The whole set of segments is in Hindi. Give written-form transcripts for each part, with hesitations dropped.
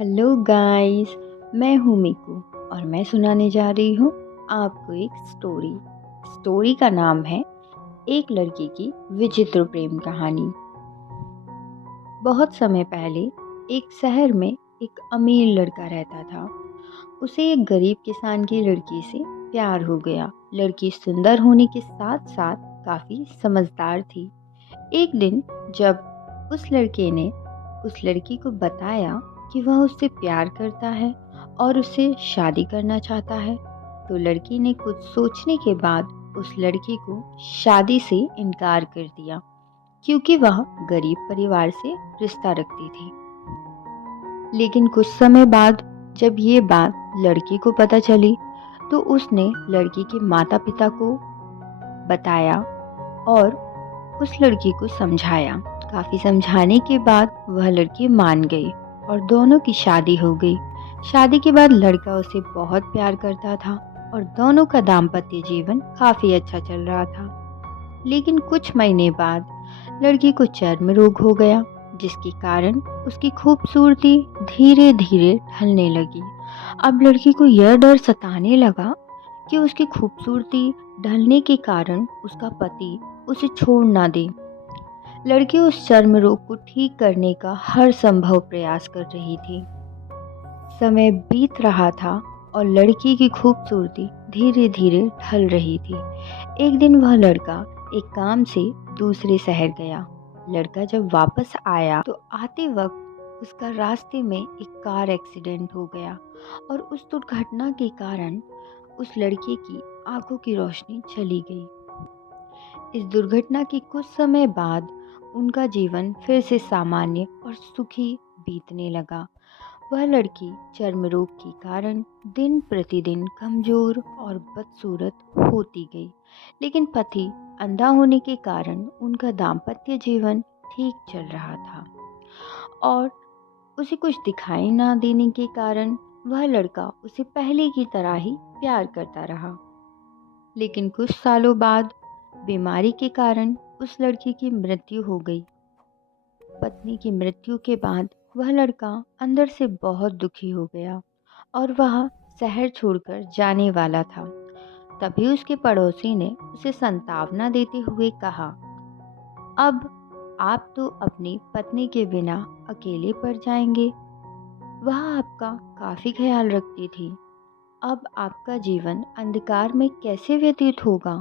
हेलो गाइस, मैं हूँ मिकू और मैं सुनाने जा रही हूँ आपको एक स्टोरी का नाम है एक लड़की की विचित्र प्रेम कहानी। बहुत समय पहले एक शहर में एक अमीर लड़का रहता था। उसे एक गरीब किसान की लड़की से प्यार हो गया। लड़की सुंदर होने के साथ साथ काफ़ी समझदार थी। एक दिन जब उस लड़के ने उस लड़की को बताया कि वह उससे प्यार करता है और उससे शादी करना चाहता है, तो लड़की ने कुछ सोचने के बाद उस लड़की को शादी से इनकार कर दिया, क्योंकि वह गरीब परिवार से रिश्ता रखती थी। लेकिन कुछ समय बाद जब ये बात लड़की को पता चली, तो उसने लड़की के माता पिता को बताया और उस लड़की को समझाया। काफ़ी समझाने के बाद वह लड़की मान गई और दोनों की शादी हो गई। शादी के बाद लड़का उसे बहुत प्यार करता था और दोनों का दाम्पत्य जीवन काफ़ी अच्छा चल रहा था। लेकिन कुछ महीने बाद लड़की को चर्म रोग हो गया, जिसके कारण उसकी खूबसूरती धीरे धीरे ढलने लगी। अब लड़की को यह डर सताने लगा कि उसकी खूबसूरती ढलने के कारण उसका पति उसे छोड़ ना दे। लड़की उस चर्म रोग को ठीक करने का हर संभव प्रयास कर रही थी। समय बीत रहा था और लड़की की खूबसूरती धीरे धीरे ढल रही थी। एक दिन वह लड़का एक काम से दूसरे शहर गया। लड़का जब वापस आया तो आते वक्त उसका रास्ते में एक कार एक्सीडेंट हो गया और उस दुर्घटना के कारण उस लड़के की आंखों की रोशनी चली गई। इस दुर्घटना के कुछ समय बाद उनका जीवन फिर से सामान्य और सुखी बीतने लगा। वह लड़की चर्म रोग के कारण दिन प्रतिदिन कमजोर और बदसूरत होती गई, लेकिन पति अंधा होने के कारण उनका दाम्पत्य जीवन ठीक चल रहा था और उसे कुछ दिखाई ना देने के कारण वह लड़का उसे पहले की तरह ही प्यार करता रहा। लेकिन कुछ सालों बाद बीमारी के कारण उस लड़की की मृत्यु हो गई। पत्नी की मृत्यु के बाद वह लड़का अंदर से बहुत दुखी हो गया और वह शहर छोड़कर जाने वाला था। तभी उसके पड़ोसी ने उसे सांत्वना देते हुए कहा, अब आप तो अपनी पत्नी के बिना अकेले पड़ जाएंगे। वह आपका काफी ख्याल रखती थी। अब आपका जीवन अंधकार में कैसे व्यतीत होगा?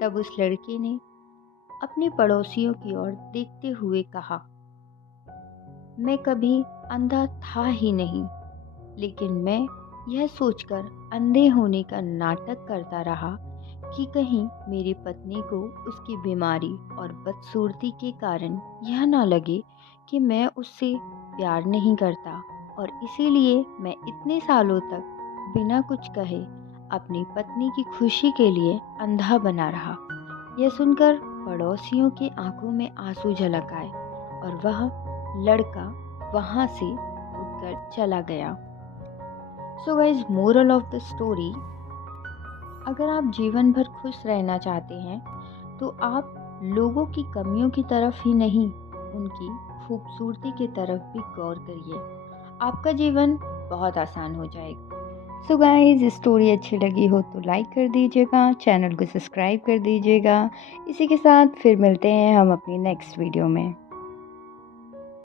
तब उस लड़के ने अपने पड़ोसियों की ओर देखते हुए कहा, मैं कभी अंधा था ही नहीं, लेकिन मैं यह सोचकर अंधे होने का नाटक करता रहा कि कहीं मेरी पत्नी को उसकी बीमारी और बदसूरती के कारण यह ना लगे कि मैं उससे प्यार नहीं करता, और इसीलिए मैं इतने सालों तक बिना कुछ कहे अपनी पत्नी की खुशी के लिए अंधा बना रहा। यह सुनकर पड़ोसियों की आंखों में आंसू झलक आए और वह लड़का वहां से उठकर चला गया। So guys, moral of the story, अगर आप जीवन भर खुश रहना चाहते हैं तो आप लोगों की कमियों की तरफ ही नहीं, उनकी खूबसूरती की तरफ भी गौर करिए। आपका जीवन बहुत आसान हो जाएगा। सो गाइज, स्टोरी अच्छी लगी हो तो लाइक कर दीजिएगा, चैनल को सब्सक्राइब कर दीजिएगा। इसी के साथ फिर मिलते हैं हम अपनी नेक्स्ट वीडियो में।